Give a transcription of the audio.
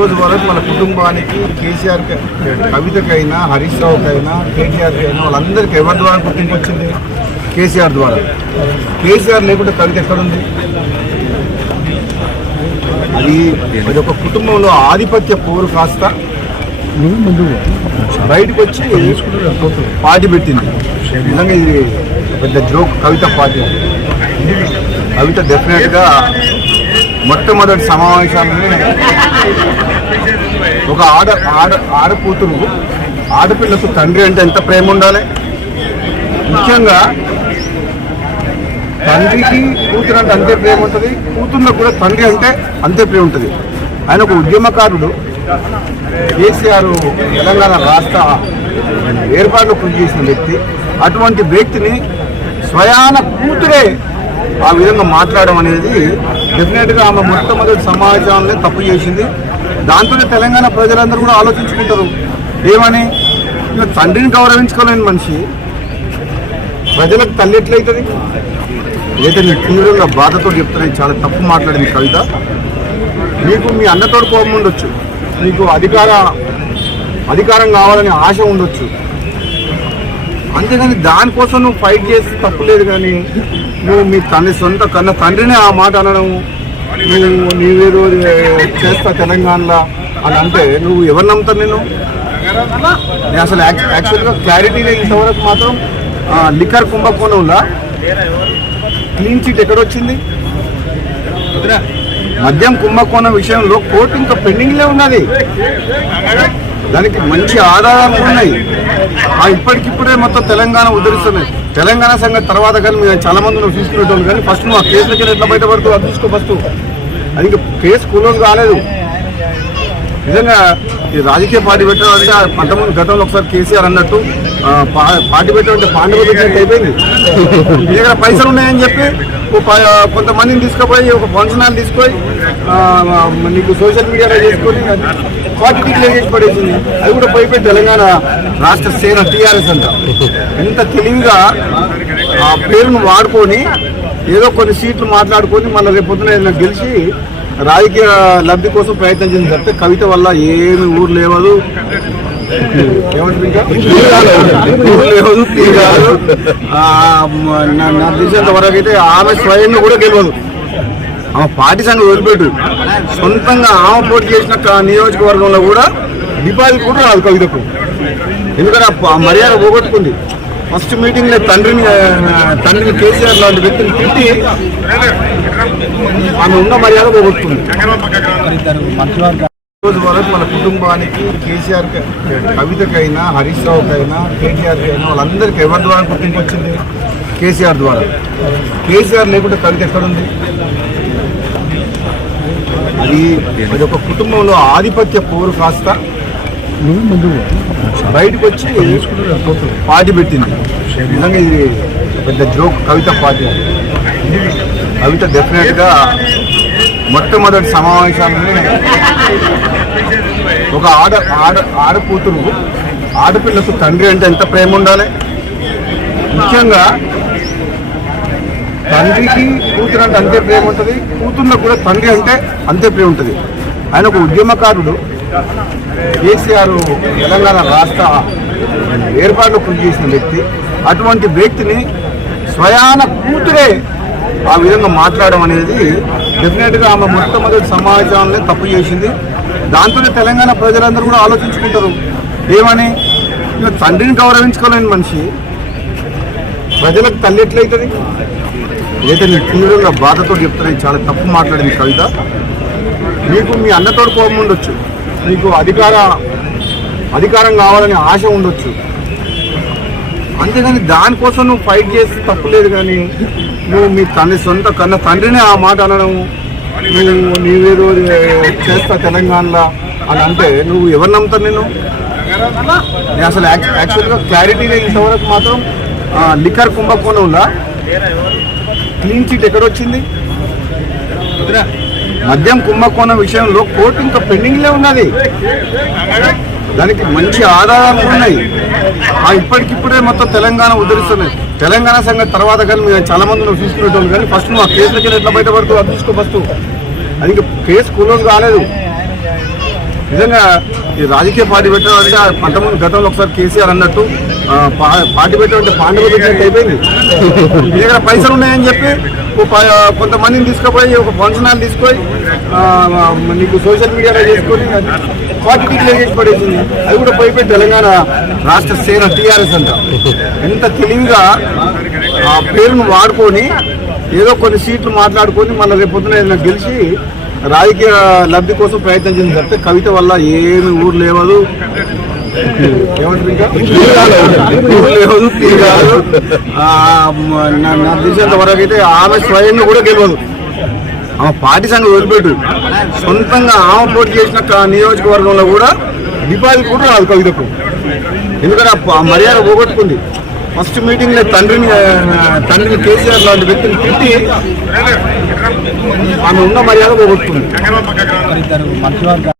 రోజు వరకు మన కుటుంబానికి కేసీఆర్ కవితకైనా హరీష్ రావుకైనా కేటీఆర్కి అయినా వాళ్ళందరికీ ఎవరి ద్వారా గుర్తింపు వచ్చింది? కేసీఆర్ ద్వారా. కేసీఆర్ లేకుంటే కవిత ఎక్కడుంది? అది ఒక కుటుంబంలో ఆధిపత్య పోరు కాస్త బయటకు వచ్చి పార్టీ పెట్టింది. నిజంగా ఇది పెద్ద జోక్. కవిత పార్టీ కవిత డెఫినెట్గా మొట్టమొదటి సమావేశాన్ని ఒక ఆడకూతురు ఆడపిల్లకు తండ్రి అంటే ఎంత ప్రేమ ఉండాలి. ముఖ్యంగా తండ్రికి కూతురు అంటే అంతే ప్రేమ ఉంటుంది, కూతుర్లకు కూడా తండ్రి అంటే అంతే ప్రేమ ఉంటుంది. ఆయన ఒక ఉద్యమకారుడు. కేసీఆర్ తెలంగాణ రాష్ట్ర ఏర్పాటులో కృషి చేసిన వ్యక్తి. అటువంటి వ్యక్తిని స్వయాన కూతురే ఆ విధంగా మాట్లాడడం అనేది డెఫినెట్గా ఆమె మొట్టమొదటి సమాజంలో తప్పు చేసింది. దాంతోనే తెలంగాణ ప్రజలందరూ కూడా ఆలోచించుకుంటారు. ఏమని, తండ్రిని గౌరవించుకోలేని మనిషి ప్రజలకు తల్లి ఎట్లయితుంది? ఏదైతే నేను తీవ్రంగా బాధతో చెప్తున్నాను. చాలా తప్పు మాట్లాడింది కవిత. నీకు మీ అన్నతోడు కోపం ఉండొచ్చు, నీకు అధికారం కావాలని ఆశ ఉండొచ్చు, అంతేగాని దానికోసం నువ్వు ఫైట్ చేసి తప్పులేదు. కానీ నువ్వు మీ సొంత కన్న తండ్రిని ఆ మాట అనడం, నీవేదో చేస్తా తెలంగాణలో అని అంటే నువ్వు ఎవరు నమ్ముతావు? నేను అసలు యాక్చువల్గా క్లారిటీ లేదు ఇంతవరకు. మాత్రం లిక్కర్ కుంభకోణంలో క్లీన్ చిట్ ఎక్కడొచ్చింది? మద్యం కుంభకోణం విషయంలో కోర్టు ఇంకా పెండింగ్లే ఉన్నది. దానికి మంచి ఆధారాలు ఉన్నాయి. ఇప్పటికిప్పుడే మొత్తం తెలంగాణ ఉద్ధరిస్తున్నాయి. తెలంగాణ సంగతి తర్వాత కానీ మీరు చాలా మంది నువ్వు తీసుకునేటోళ్ళు. కానీ ఫస్ట్ నువ్వు ఆ కేసులకి ఎట్లా బయటపడుతూ అది చూసుకో ఫస్ట్. అది ఇంకా కేసు క్లోజ్ కాలేదు. నిజంగా ఈ రాజకీయ పార్టీ పెట్టడం అంటే అంతకుముందు గతంలో ఒకసారి కేసీఆర్ అన్నట్టు పార్టీ పెట్టడం అంటే పాండవ పెట్టినట్టు అయిపోయింది. మీ దగ్గర పైసలు ఉన్నాయని చెప్పి కొంతమందిని తీసుకుపోయి ఒక ఫంక్షన్ హాల్ తీసుకొని నీకు సోషల్ మీడియాలో చేసుకొని పార్టీ డిక్లేర్ చేసి పడేసింది. అది కూడా పోయిపోయి తెలంగాణ రాష్ట్ర సేన టీఆర్ఎస్ అంట. ఎంత తెలివిగా ఆ పేరును వాడుకొని ఏదో కొన్ని సీట్లు మాట్లాడుకొని మళ్ళీ రేపొద్దున ఏదైనా గెలిచి రాజకీయ లబ్ధి కోసం ప్రయత్నం చేసింది తప్పితే కవిత వల్ల ఏమి ఊరు లేవదు, లేవదు, తీరాదు. నాకు తెలిసినంత వరకు అయితే ఆమె స్వయంగా కూడా గెలవదు. ఆమె పార్టీ సంగతి వదిలిపెట్టు, సొంతంగా ఆమె పోటీ చేసిన నియోజకవర్గంలో కూడా డిపాజిట్ కూడా రాదు కవితకు. ఎందుకంటే ఆ మర్యాద పోగొట్టుకుంది. ఫస్ట్ మీటింగ్లో తండ్రిని కేసీఆర్ లాంటి వ్యక్తిని తిట్టి ఆమె ఉన్న మర్యాద పోగొట్టుకుంది. రోజు వరకు మన కుటుంబానికి కేసీఆర్ కవితకైనా హరీష్ రావుకైనా కేటీఆర్కి అయినా వాళ్ళందరికీ ఎవరి ద్వారా గుర్తింపు వచ్చింది? కేసీఆర్ ద్వారా. కేసీఆర్ లేకుంటే కవిత ఎక్కడుంది? అది ఒక కుటుంబంలో ఆధిపత్య పోరు కాస్త బయటకు వచ్చి పార్టీ పెట్టింది. నిజంగా ఇది పెద్ద జోక్. కవిత పార్టీ కవిత డెఫినెట్గా మొట్టమొదటి సమావేశాన్ని ఒక ఆడకూతురు ఆడపిల్లకు తండ్రి అంటే ఎంత ప్రేమ ఉండాలి. ముఖ్యంగా తండ్రికి కూతురు అంటే అంతే ప్రేమ ఉంటుంది, కూతుర్లకు కూడా తండ్రి అంటే అంతే ప్రేమ ఉంటుంది. ఆయన ఒక ఉద్యమకారుడు. కేసీఆర్ తెలంగాణ రాష్ట్ర ఏర్పాటులో కృషి చేసిన వ్యక్తి. అటువంటి వ్యక్తిని స్వయాన కూతురే ఆ విధంగా మాట్లాడడం అనేది డెఫినెట్గా ఆమె మొట్టమొదటి సమాజంలో తప్పు చేసింది. దాంతోనే తెలంగాణ ప్రజలందరూ కూడా ఆలోచించుకుంటారు. ఏమని, తండ్రిని గౌరవించుకోలేని మనిషి ప్రజలకు తల్లి ఎట్లయితుంది? ఏదైతే నేను తీవ్రంగా బాధతో చెప్తున్నాను. చాలా తప్పు మాట్లాడింది కవిత. నీకు మీ అన్నతోడు కోపం ఉండొచ్చు, నీకు అధికారం కావాలని ఆశ ఉండొచ్చు, అంతేగాని దానికోసం నువ్వు ఫైట్ చేసి తప్పులేదు. కానీ నువ్వు మీ సొంత కన్న తండ్రిని ఆ మాట అనడం, నీవేదో చేస్తా తెలంగాణలో అని అంటే నువ్వు ఎవరు నమ్ముతావు? నేను అసలు యాక్చువల్గా క్లారిటీ లేదు ఇంతవరకు. మాత్రం లిక్కర్ కుంభకోణంలో క్లీన్ చిట్ ఎక్కడొచ్చింది? మద్యం కుంభకోణం విషయంలో కోర్టు ఇంకా పెండింగ్లే ఉన్నది. దానికి మంచి ఆధారాలు ఉన్నాయి. ఇప్పటికిప్పుడే మొత్తం తెలంగాణ ఉద్ధరిస్తున్నాయి. తెలంగాణ సంగతి తర్వాత కానీ మీరు చాలా మంది నువ్వు తీసుకునేటోళ్ళు. కానీ ఫస్ట్ నువ్వు ఆ కేసులకి ఎట్లా బయటపడుతూ అది చూసుకో ఫస్ట్. అది ఇంకా కేసు క్లోజ్ కాలేదు. నిజంగా ఈ రాజకీయ పార్టీ పెట్టాలంటే అంతకుముందు గతంలో ఒకసారి కేసీఆర్ అన్నట్టు పార్టీ పెట్టాలంటే పాండవులు పెట్టినట్టు అయిపోయింది. మీ దగ్గర పైసలు ఉన్నాయని చెప్పి కొంతమందిని తీసుకుపోయి ఒక ఫంక్షన్ హాల్ తీసుకొని నీకు సోషల్ మీడియాలో చేసుకొని పార్టీ డిక్లేర్ చేసి పడేసింది. అది కూడా పోయిపోయి తెలంగాణ రాష్ట్ర సేన టీఆర్ఎస్ అంట. ఎంత తెలివిగా ఆ పేరును వాడుకొని ఏదో కొన్ని సీట్లు మాట్లాడుకొని మళ్ళీ రేపు పొద్దున ఏదైనా గెలిచి రాజకీయ లబ్ధి కోసం ప్రయత్నం చేసింది తప్పితే కవిత వల్ల ఏమి ఊరు లేవదు, నాకు తెలిసినంత వరకు అయితే ఆమె స్వయంగా కూడా గెలవదు. ఆమె పార్టీ సంఘం వదిలిపెట్టు, సొంతంగా ఆమె పోటీ చేసిన నియోజకవర్గంలో కూడా డిపాజిట్ కూడా రాదు కవితకు. ఎందుకంటే ఆ మర్యాద పోగొట్టుకుంది. ఫస్ట్ మీటింగ్ లో తండ్రిని కేసీఆర్ లాంటి వ్యక్తిని తిట్టి ఆమె ఉన్న మర్యాద పోగొట్టుకుంది.